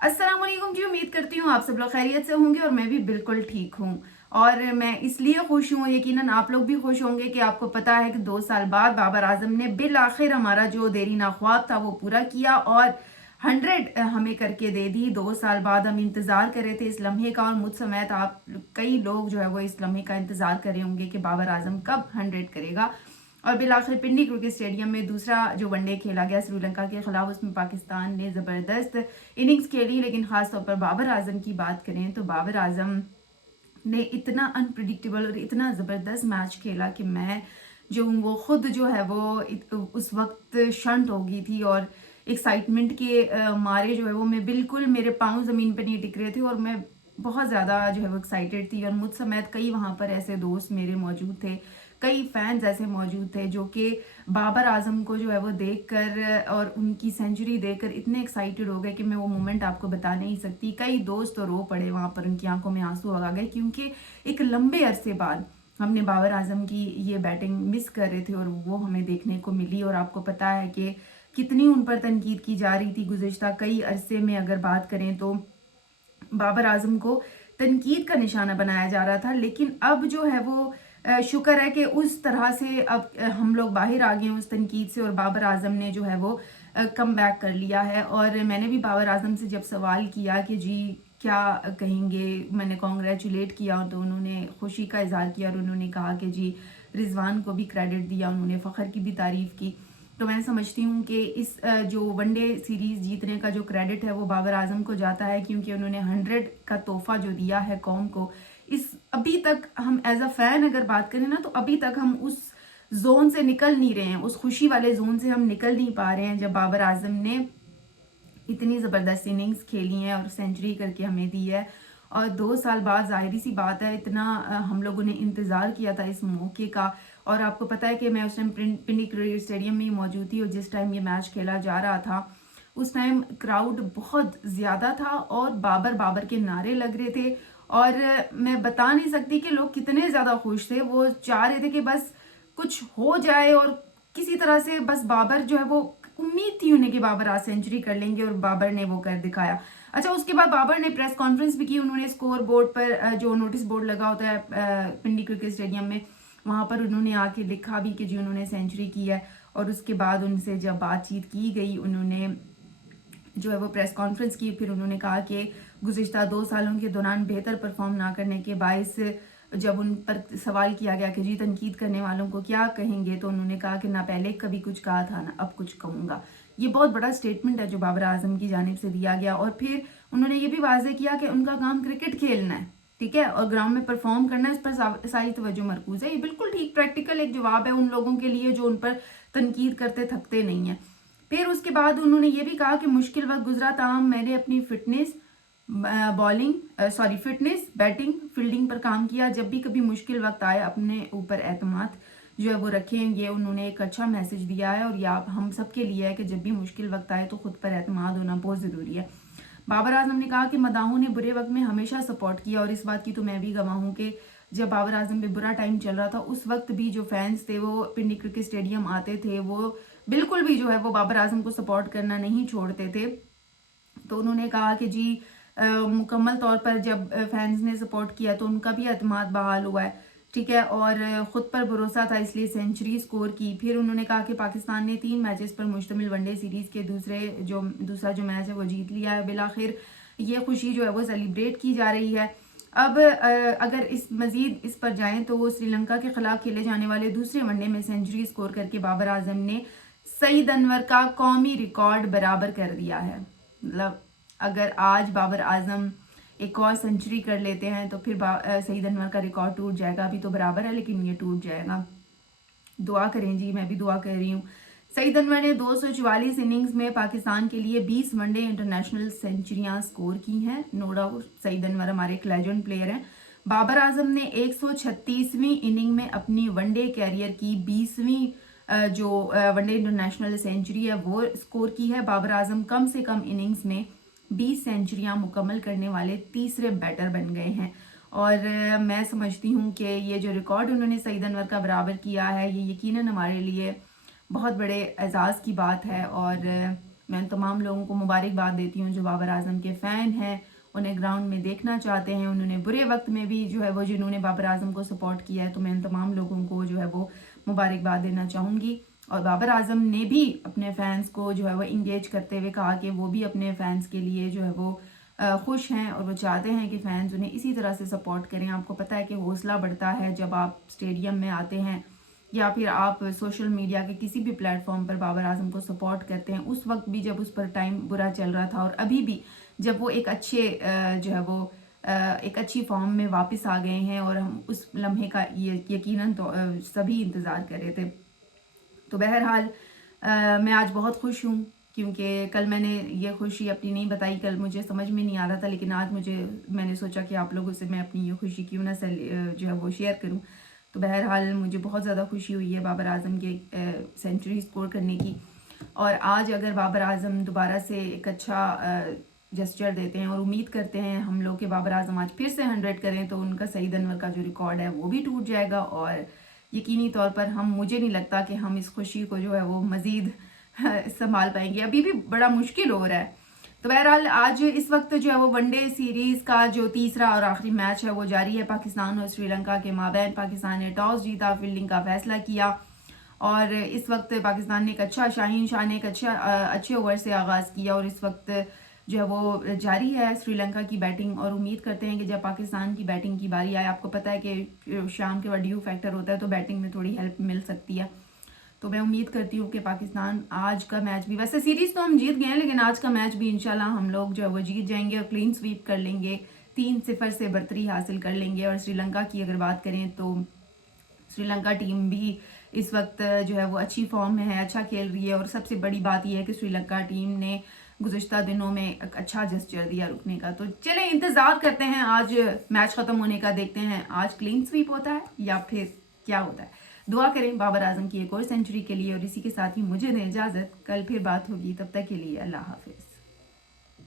अस्सलाम वालेकुम जी। उम्मीद करती हूँ आप सब लोग खैरियत से होंगे और मैं भी बिल्कुल ठीक हूँ। और मैं इसलिए खुश हूँ, यकीनन आप लोग भी खुश होंगे कि आपको पता है कि 2 साल बाद बाबर आजम ने बिल आखिर हमारा जो देरीना ख्वाब था वो पूरा किया और 100 हमें करके दे दी। 2 साल बाद हम इंतज़ार कर रहे थे इस लम्हे का, और मुझ समेत आप कई लोग जो है वो इस लम्हे का इंतज़ार कर रहे होंगे कि बाबर आजम कब 100 करेगा। और बिल आखिर पिंडी क्रिकेट स्टेडियम में दूसरा जो वनडे खेला गया श्रीलंका के खिलाफ, उसमें पाकिस्तान ने ज़बरदस्त इनिंग्स खेली। लेकिन खासतौर पर बाबर आजम की बात करें तो बाबर आजम ने इतना अनप्रिडिक्टेबल और इतना ज़बरदस्त मैच खेला कि मैं जो हूँ वो खुद जो है वो उस वक्त शंट हो गई थी। और एक्साइटमेंट के मारे जो है वो मैं बिल्कुल, मेरे पाँव ज़मीन पर नहीं टिक रहे थे और मैं बहुत ज़्यादा जो है वो एक्साइटेड थी। और मुझ समेत कई वहाँ पर ऐसे दोस्त मेरे मौजूद थे, कई फैंस ऐसे मौजूद थे जो कि बाबर आजम को जो है वो देखकर और उनकी सेंचुरी देखकर इतने एक्साइटेड हो गए कि मैं वो मोमेंट आपको बता नहीं सकती। कई दोस्त तो रो पड़े वहाँ पर, उनकी आंखों में आंसू आ गए, क्योंकि एक लंबे अरसे बाद हमने बाबर आजम की ये बैटिंग मिस कर रहे थे और वो हमें देखने को मिली। और आपको पता है कि कितनी उन पर तनकीद की जा रही थी गुज़िश्ता कई अरसे में। अगर बात करें तो बाबर आजम को तनकीद का निशाना बनाया जा रहा था, लेकिन अब जो है वो शुक्र है कि उस तरह से अब हम लोग बाहर आ गए हैं उस तनकीद से, और बाबर आजम ने जो है वो कम बैक कर लिया है। और मैंने भी बाबर आजम से जब सवाल किया कि जी क्या कहेंगे, मैंने कॉन्ग्रेचुलेट किया तो उन्होंने खुशी का इजहार किया और उन्होंने कहा कि जी रिजवान को भी क्रेडिट दिया, उन्होंने फ़ख्र की भी तारीफ़ की। तो मैं समझती हूँ कि इस जो वनडे सीरीज़ जीतने का जो क्रेडिट है वो बाबर आजम को जाता है, क्योंकि उन्होंने 100 का तोहफा जो दिया है कौम को। इस अभी तक हम एज अ फैन अगर बात करें ना, तो अभी तक हम उस जोन से निकल नहीं रहे हैं, उस खुशी वाले जोन से हम निकल नहीं पा रहे हैं जब बाबर आजम ने इतनी ज़बरदस्त इनिंग्स खेली हैं और सेंचुरी करके हमें दी है। और 2 साल बाद जाहिर सी बात है, इतना हम लोगों ने इंतज़ार किया था इस मौके का। और आपको पता है कि मैं उस टाइम पिंडी क्रिकेट स्टेडियम में ही मौजूद थी, और जिस टाइम ये मैच खेला जा रहा था उस टाइम क्राउड बहुत ज़्यादा था और बाबर बाबर के नारे लग रहे थे। और मैं बता नहीं सकती कि लोग कितने ज़्यादा खुश थे, वो चाह रहे थे कि बस कुछ हो जाए और किसी तरह से बस बाबर जो है वो, उम्मीद थी उन्हें कि बाबर आज सेंचुरी कर लेंगे और बाबर ने वो कर दिखाया। अच्छा, उसके बाद बाबर ने प्रेस कॉन्फ्रेंस भी की। उन्होंने स्कोर बोर्ड पर जो नोटिस बोर्ड लगा होता है पिंडी क्रिकेट स्टेडियम में, वहाँ पर उन्होंने आके लिखा भी कि जी उन्होंने सेंचुरी की है। और उसके बाद उनसे जब बातचीत की गई, उन्होंने जो है वो प्रेस कॉन्फ्रेंस की, फिर उन्होंने कहा कि गुज़िश्ता 2 सालों के दौरान बेहतर परफॉर्म ना करने के बायस जब उन पर सवाल किया गया कि जी तनकीद करने वालों को क्या कहेंगे, तो उन्होंने कहा कि ना पहले कभी कुछ कहा था ना अब कुछ कहूँगा। ये बहुत बड़ा स्टेटमेंट है जो बाबर आजम की जानिब से दिया गया। और फिर उन्होंने ये भी वाज़ेह किया कि उनका काम क्रिकेट खेलना है, ठीक है, और ग्राउंड में परफॉर्म करना है, इस पर सारी तवज्जो मरकूज है। ये बिल्कुल ठीक प्रैक्टिकल एक जवाब है उन लोगों के लिए जो उन पर तनकीद करते थकते नहीं हैं। फिर उसके बाद उन्होंने ये भी कहा कि मुश्किल वक्त गुजरा, ताहम मैंने अपनी फिटनेस बैटिंग फील्डिंग पर काम किया। जब भी कभी मुश्किल वक्त आए अपने ऊपर एतमाद जो है वो रखें। ये उन्होंने एक अच्छा मैसेज दिया है और ये आप हम सब के लिए है कि जब भी मुश्किल वक्त आए तो खुद पर एतमाद होना बहुत ज़रूरी है। बाबर आजम ने कहा कि मदाहों ने बुरे वक्त में हमेशा सपोर्ट किया, और इस बात की तो मैं भी गवाह हूँ कि जब बाबर आजम पे बुरा टाइम चल रहा था उस वक्त भी जो फैंस थे वो पिंडी क्रिकेट स्टेडियम आते थे, वो बिल्कुल भी जो है वो बाबर आजम को सपोर्ट करना नहीं छोड़ते थे। तो उन्होंने कहा कि जी मुकम्मल तौर पर जब फैंस ने सपोर्ट किया तो उनका भी एतमाद बहाल हुआ है, ठीक है, और ख़ुद पर भरोसा था इसलिए सेंचुरी स्कोर की। फिर उन्होंने कहा कि पाकिस्तान ने 3 मैचेस पर मुश्तमिल वनडे सीरीज़ के दूसरा जो मैच है वो जीत लिया है। बिलाखिर ये खुशी जो है वो सेलिब्रेट की जा रही है। अब अगर मज़ीद इस पर जाएं तो वो श्रीलंका के खिलाफ खेले जाने वाले दूसरे वनडे में सेंचुरी स्कोर करके बाबर आजम ने सईद अनवर का कौमी रिकॉर्ड बराबर कर दिया है। मतलब अगर आज बाबर आजम एक और सेंचुरी कर लेते हैं तो फिर सईद अनवर का रिकॉर्ड टूट जाएगा। अभी तो बराबर है लेकिन ये टूट जाएगा। दुआ करें जी, मैं भी दुआ कर रही हूँ। सईद अनवर ने 244 इनिंग्स में पाकिस्तान के लिए 20 वनडे इंटरनेशनल सेंचुरियां स्कोर की हैं। नो डाउट सईद अनवर हमारे एक लेजेंड प्लेयर हैं। बाबर आजम ने 136वीं इनिंग में अपनी वनडे कैरियर की 20वीं जो वनडे इंटरनेशनल सेंचुरी है वो स्कोर की है। बाबर आजम कम से कम इनिंग्स में 20 सेंचुरियां मुकम्मल करने वाले तीसरे बैटर बन गए हैं। और मैं समझती हूँ कि ये जो रिकॉर्ड उन्होंने सईद अनवर का बराबर किया है ये यकीनन हमारे लिए बहुत बड़े एजाज़ की बात है। और میں تمام لوگوں کو مبارکباد دیتی ہوں جو بابر اعظم کے فین ہیں، انہیں گراؤنڈ میں دیکھنا چاہتے ہیں، انہوں نے برے وقت میں بھی جو ہے وہ جنہوں نے بابر اعظم کو سپورٹ کیا ہے، تو میں ان تمام لوگوں کو جو ہے وہ مبارکباد دینا چاہوں گی۔ اور بابر اعظم نے بھی اپنے فینس کو جو ہے وہ انگیج کرتے ہوئے کہا کہ وہ بھی اپنے فینس کے لیے جو ہے وہ خوش ہیں اور وہ چاہتے ہیں کہ فینس انہیں اسی طرح سے سپورٹ کریں۔ آپ کو پتہ ہے کہ حوصلہ بڑھتا ہے جب آپ اسٹیڈیم میں آتے ہیں یا پھر آپ سوشل میڈیا کے کسی بھی پلیٹ فارم پر بابر اعظم کو سپورٹ کرتے ہیں، اس وقت بھی جب اس پر ٹائم برا چل رہا تھا اور ابھی بھی جب وہ ایک اچھے جو ہے وہ ایک اچھی فارم میں واپس آ گئے ہیں، اور ہم اس لمحے کا یقیناً تو سبھی انتظار کر رہے تھے۔ تو بہرحال میں آج بہت خوش ہوں، کیونکہ کل میں نے یہ خوشی اپنی نہیں بتائی، کل مجھے سمجھ میں نہیں آ رہا تھا، لیکن آج میں نے سوچا کہ آپ لوگوں سے میں اپنی یہ خوشی کیوں نہ جو ہے وہ شیئر کروں۔ تو بہرحال مجھے بہت زیادہ خوشی ہوئی ہے بابر اعظم کے سینچری اسکور کرنے کی، اور آج اگر بابر اعظم دوبارہ سے ایک اچھا جسچر دیتے ہیں اور امید کرتے ہیں ہم لوگ کہ بابر اعظم آج پھر سے 100 کریں، تو ان کا سعید انور کا جو ریکارڈ ہے وہ بھی ٹوٹ جائے گا، اور یقینی طور پر مجھے نہیں لگتا کہ ہم اس خوشی کو جو ہے وہ مزید سنبھال پائیں گے، ابھی بھی بڑا مشکل ہو رہا ہے۔ تو بہرحال آج اس وقت جو ہے وہ ون ڈے سیریز کا جو تیسرا اور آخری میچ ہے وہ جاری ہے پاکستان اور سری لنکا کے مابین۔ پاکستان نے ٹاس جیتا، فیلڈنگ کا فیصلہ کیا، اور اس وقت پاکستان نے ایک اچھا شاہین شاہ نے ایک اچھے اوور سے آغاز کیا، اور اس وقت جو ہے وہ جاری ہے سری لنکا کی بیٹنگ، اور امید کرتے ہیں کہ جب پاکستان کی بیٹنگ کی باری آئے، آپ کو پتہ ہے کہ شام کے بعد ڈیو فیکٹر ہوتا ہے تو بیٹنگ میں تھوڑی ہیلپ مل سکتی ہے، تو میں امید کرتی ہوں کہ پاکستان آج کا میچ بھی، ویسے سیریز تو ہم جیت گئے ہیں، لیکن آج کا میچ بھی انشاءاللہ ہم لوگ جو ہے وہ جیت جائیں گے اور کلین سویپ کر لیں گے، 3-0 سے برتری حاصل کر لیں گے۔ اور سری لنکا کی اگر بات کریں تو سری لنکا ٹیم بھی اس وقت جو ہے وہ اچھی فارم میں ہے، اچھا کھیل رہی ہے، اور سب سے بڑی بات یہ ہے کہ سری لنکا ٹیم نے گزشتہ دنوں میں ایک اچھا جسچر دیا رکنے کا۔ تو چلیں انتظار کرتے ہیں آج میچ ختم ہونے کا، دیکھتے ہیں آج کلین سویپ ہوتا ہے یا پھر کیا ہوتا ہے۔ دعا کریں بابر اعظم کی ایک اور سینچری کے لیے، اور اسی کے ساتھ ہی مجھے دیں اجازت، کل پھر بات ہوگی، تب تک کے لیے اللہ حافظ۔